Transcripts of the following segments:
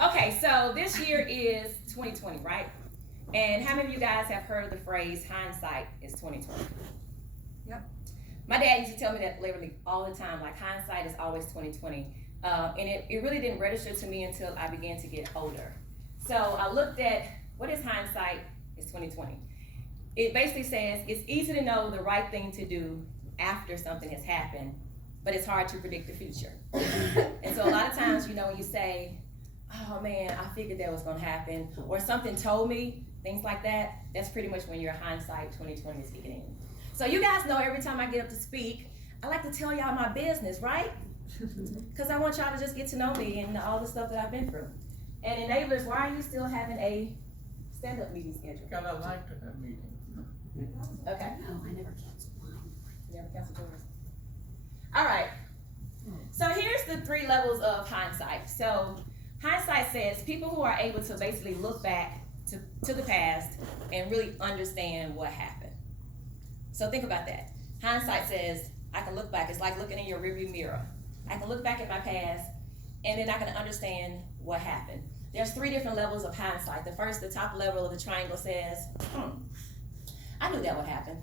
Okay, so this year is 2020, right? And how many of you guys have heard the phrase hindsight is 2020? Yep. My dad used to tell me that literally all the time, like hindsight is always 2020. And it really didn't register to me until I began to get older. So I looked at what is hindsight is 2020. It basically says it's easy to know the right thing to do after something has happened, but it's hard to predict the future. And so a lot of times, when you say, oh man, I figured that was gonna happen, or something told me, things like that, that's pretty much when your hindsight 2020 is kicking in. So you guys know every time I get up to speak, I like to tell y'all my business, right? Because I want y'all to just get to know me and all the stuff that I've been through. And enablers, why are you still having a stand-up meeting schedule? Because I like to have meetings. Okay. No, I never canceled mine. You never canceled yours. All right. So here's the 3 levels of hindsight. So hindsight says people who are able to basically look back to the past and really understand what happened. So think about that. Hindsight says I can look back. It's like looking in your rearview mirror. I can look back at my past and then I can understand what happened. There's 3 different levels of hindsight. The top level of the triangle says, I knew that would happen.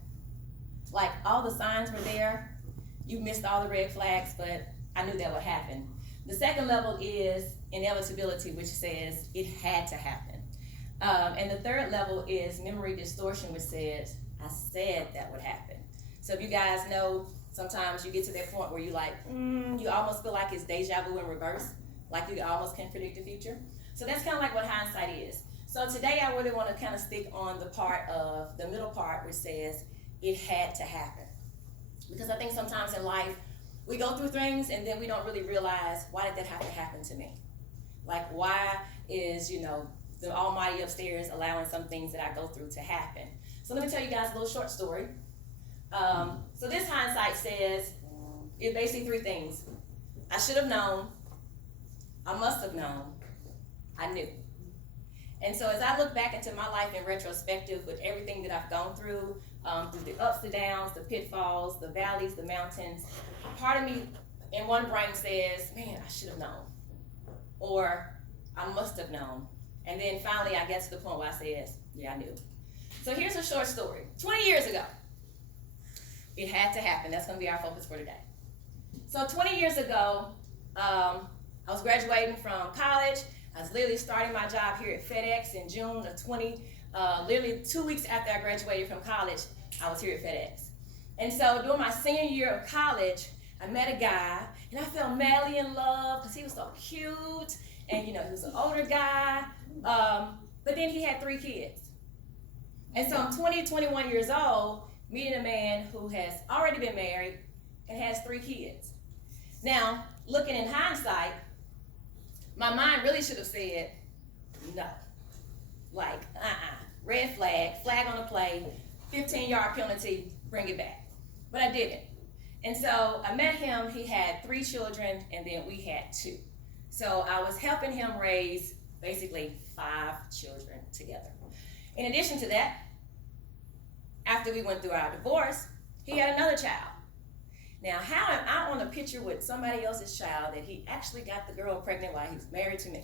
Like all the signs were there. You missed all the red flags, but I knew that would happen. The second level is inevitability, which says it had to happen. And the third level is memory distortion, which says I said that would happen. So if you guys know, sometimes you get to that point where you almost feel like it's deja vu in reverse, like you almost can predict the future. So that's kind of like what hindsight is. So today I really want to kind of stick on the middle part, which says it had to happen. Because I think sometimes in life, we go through things and then we don't really realize, why did that have to happen to me? Like, why is, the Almighty upstairs allowing some things that I go through to happen? So let me tell you guys a little short story. So this hindsight says, it's basically 3 things. I should have known, I must have known, I knew. And so as I look back into my life in retrospective with everything that I've gone through the ups, the downs, the pitfalls, the valleys, the mountains, part of me in one brain says, man, I should have known. Or I must have known. And then finally I get to the point where I says, yeah, I knew. So here's a short story. 20 years ago, it had to happen. That's going to be our focus for today. So 20 years ago, I was graduating from college. I was literally starting my job here at FedEx in June of 20. Literally 2 weeks after I graduated from college, I was here at FedEx. And so during my senior year of college, I met a guy, and I fell madly in love because he was so cute, and he was an older guy, but then he had 3 kids. And so I'm 20, 21 years old, meeting a man who has already been married and has 3 kids. Now, looking in hindsight, my mind really should have said, no. Like, red flag on the play, 15-yard penalty, bring it back. But I didn't. And so I met him, he had 3 children, and then we had 2. So I was helping him raise basically 5 children together. In addition to that, after we went through our divorce, he had another child. Now, how am I on a picture with somebody else's child that he actually got the girl pregnant while he was married to me?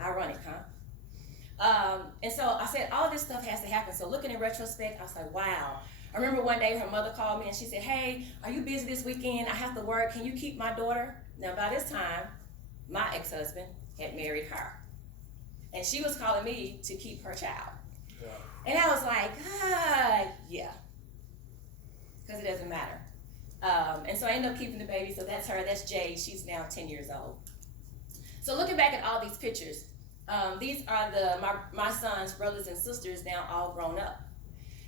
Ironic, huh? And so I said, all this stuff has to happen. So looking in retrospect, I was like, wow. I remember one day her mother called me and she said, hey, are you busy this weekend? I have to work. Can you keep my daughter? Now, by this time, my ex-husband had married her. And she was calling me to keep her child. Yeah. And I was like, yeah. Because it doesn't matter. And so I ended up keeping the baby. So that's her. That's Jade. She's now 10 years old. So looking back at all these pictures, these are my son's brothers and sisters now all grown up.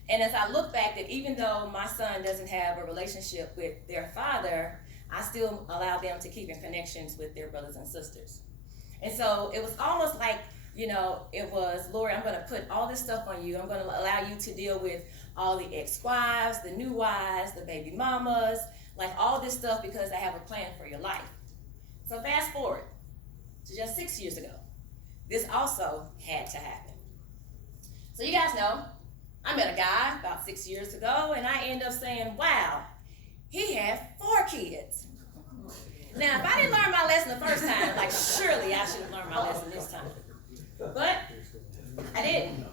And as I look back, that even though my son doesn't have a relationship with their father, I still allow them to keep in connections with their brothers and sisters. And so it was almost like, it was, Lord, I'm going to put all this stuff on you. I'm going to allow you to deal with all the ex-wives, the new wives, the baby mamas, like all this stuff because I have a plan for your life. So fast forward to just 6 years ago. This also had to happen. So you guys know, I met a guy about 6 years ago, and I ended up saying, wow, he had 4 kids. lesson the first time. Like, surely I should have learned my lesson this time. But I didn't.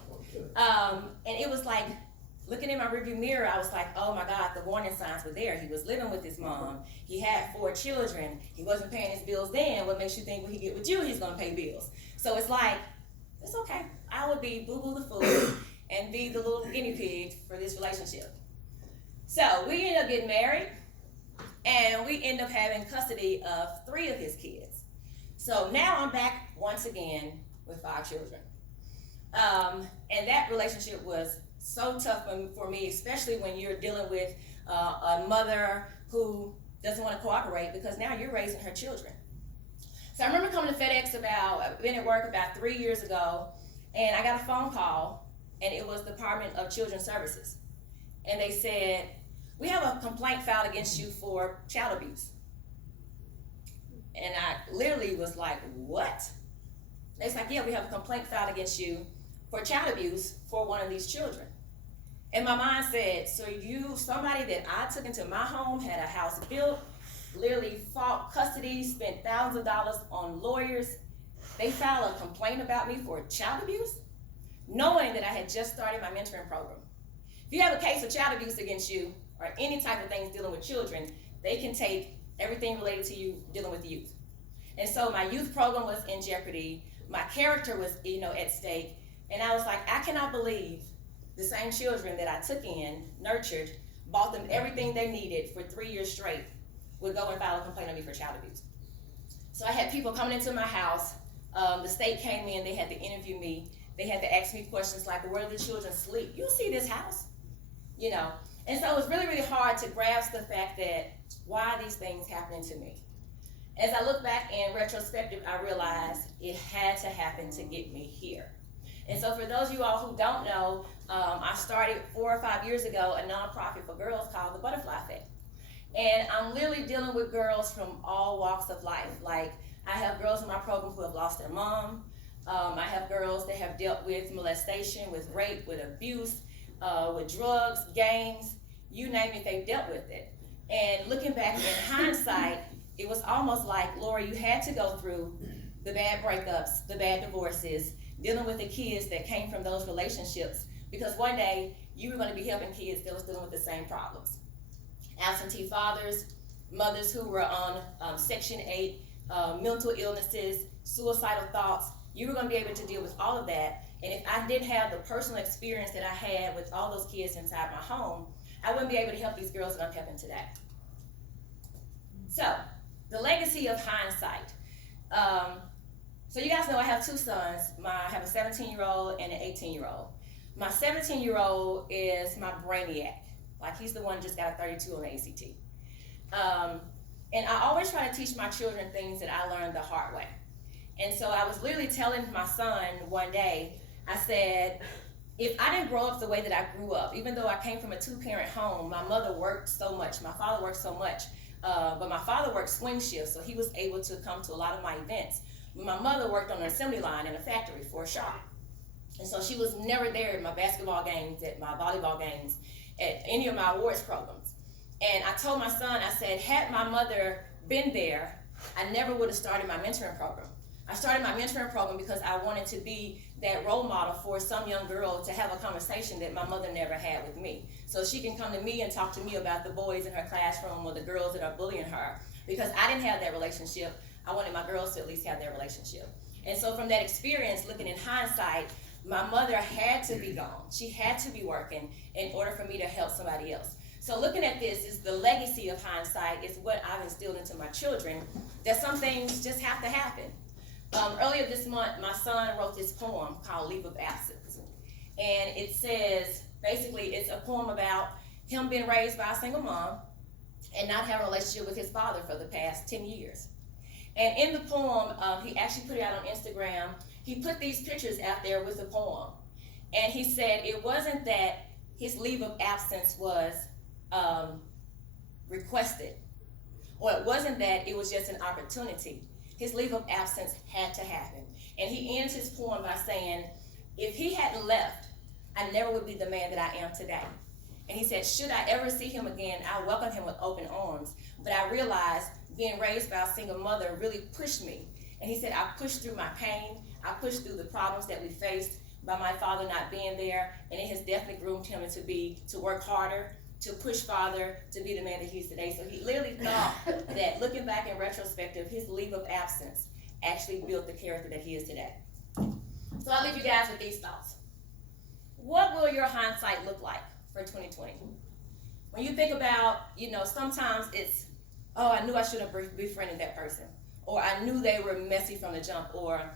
And it was like, looking in my rearview mirror, I was like, oh my God, the warning signs were there. He was living with his mom. He had 4 children. He wasn't paying his bills then. What makes you think when he get with you, he's going to pay bills? So it's like, it's okay. I would be boo-boo the fool and be the little guinea pig for this relationship. So we ended up getting married, and we ended up having custody of 3 of his kids. So now I'm back once again with 5 children. And that relationship was so tough for me, especially when you're dealing with a mother who doesn't want to cooperate, because now you're raising her children. So I remember coming to FedEx I've been at work about 3 years ago, and I got a phone call, and it was the Department of Children's Services. And they said, we have a complaint filed against you for child abuse. And I literally was like, what? They was like, yeah, we have a complaint filed against you for child abuse for one of these children. And my mind said, so somebody that I took into my home, had a house built, literally fought custody, spent thousands of dollars on lawyers, they filed a complaint about me for child abuse, knowing that I had just started my mentoring program. If you have a case of child abuse against you, or any type of things dealing with children, they can take everything related to you dealing with youth. And so my youth program was in jeopardy. My character was, at stake. And I was like, I cannot believe the same children that I took in, nurtured, bought them everything they needed for 3 years straight, would go and file a complaint on me for child abuse. So I had people coming into my house. The state came in, they had to interview me. They had to ask me questions like, where do the children sleep? You see this house? And so it was really, really hard to grasp the fact that, why are these things happening to me? As I look back in retrospective, I realized it had to happen to get me here. And so for those of you all who don't know, I started 4 or 5 years ago a nonprofit for girls called the Butterfly Effect. And I'm literally dealing with girls from all walks of life. Like, I have girls in my program who have lost their mom. I have girls that have dealt with molestation, with rape, with abuse, with drugs, gangs, you name it, they've dealt with it. And looking back in hindsight, it was almost like, Laura, you had to go through the bad breakups, the bad divorces, dealing with the kids that came from those relationships, because one day you were going to be helping kids that was dealing with the same problems. Absentee fathers, mothers who were on Section 8, mental illnesses, suicidal thoughts. You were going to be able to deal with all of that. And if I didn't have the personal experience that I had with all those kids inside my home, I wouldn't be able to help these girls that I'm helping today. So, the legacy of hindsight. So you guys know I have 2 sons. I have a 17-year-old and an 18-year-old. My 17-year-old is my brainiac. Like, he's the one who just got a 32 on the ACT. And I always try to teach my children things that I learned the hard way. And so I was literally telling my son one day, I said, if I didn't grow up the way that I grew up, even though I came from a 2-parent home, my mother worked so much, my father worked so much, but my father worked swing shifts, so he was able to come to a lot of my events. But my mother worked on an assembly line in a factory for a shop. And so she was never there at my basketball games, at my volleyball games, at any of my awards programs. And I told my son, I said, had my mother been there, I never would have started my mentoring program. I started my mentoring program because I wanted to be that role model for some young girl to have a conversation that my mother never had with me. So she can come to me and talk to me about the boys in her classroom or the girls that are bullying her. Because I didn't have that relationship, I wanted my girls to at least have that relationship. And so from that experience, looking in hindsight, my mother had to be gone. She had to be working in order for me to help somebody else. So looking at this is the legacy of hindsight, is what I've instilled into my children, that some things just have to happen. Earlier this month, my son wrote this poem called Leave of Absence. And it says, basically, it's a poem about him being raised by a single mom and not having a relationship with his father for the past 10 years. And in the poem, he actually put it out on Instagram. He put these pictures out there with the poem. And he said it wasn't that his leave of absence was requested, or it wasn't that it was just an opportunity. His leave of absence had to happen. And he ends his poem by saying, if he hadn't left, I never would be the man that I am today. And he said, should I ever see him again, I welcome him with open arms. But I realized being raised by a single mother really pushed me. And he said, I pushed through my pain, I pushed through the problems that we faced by my father not being there, and it has definitely groomed him to work harder, to push farther, to be the man that he is today. So he literally thought that, looking back in retrospective, his leave of absence actually built the character that he is today. So I'll leave you guys with these thoughts. What will your hindsight look like for 2020? When you think about, sometimes it's, oh, I knew I shouldn't have befriended that person, or I knew they were messy from the jump, or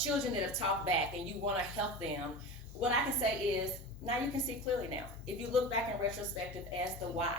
children that have talked back and you want to help them. What I can say is, now you can see clearly now, if you look back in retrospective as to why.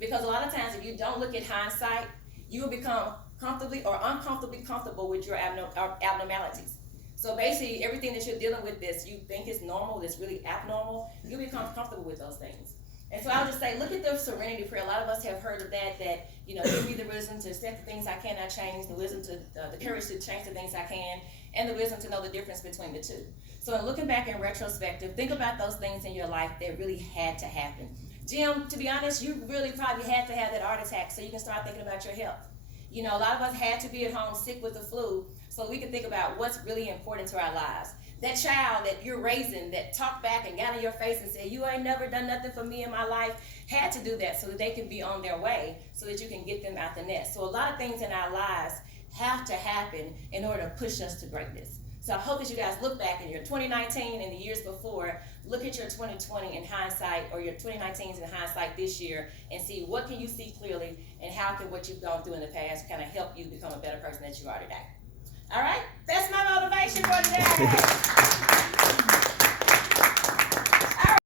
Because a lot of times if you don't look at hindsight, you will become comfortably or uncomfortably comfortable with your abnormalities. So basically, everything that you're dealing with this you think is normal, that's really abnormal, you become comfortable with those things. And so I'll just say, look at the serenity prayer. A lot of us have heard of that, give me the wisdom to accept the things I cannot change, the wisdom to, the courage to change the things I can, and the wisdom to know the difference between the two. So in looking back in retrospective, think about those things in your life that really had to happen. Jim, to be honest, you really probably had to have that heart attack so you can start thinking about your health. A lot of us had to be at home sick with the flu so we can think about what's really important to our lives. That child that you're raising that talked back and got in your face and said, you ain't never done nothing for me in my life, had to do that so that they can be on their way, so that you can get them out the nest. So a lot of things in our lives have to happen in order to push us to greatness. So I hope that you guys look back in your 2019 and the years before, look at your 2020 in hindsight, or your 2019s in hindsight this year, and see what can you see clearly, and how can what you've gone through in the past kind of help you become a better person that you are today. All right, that's my motivation for today.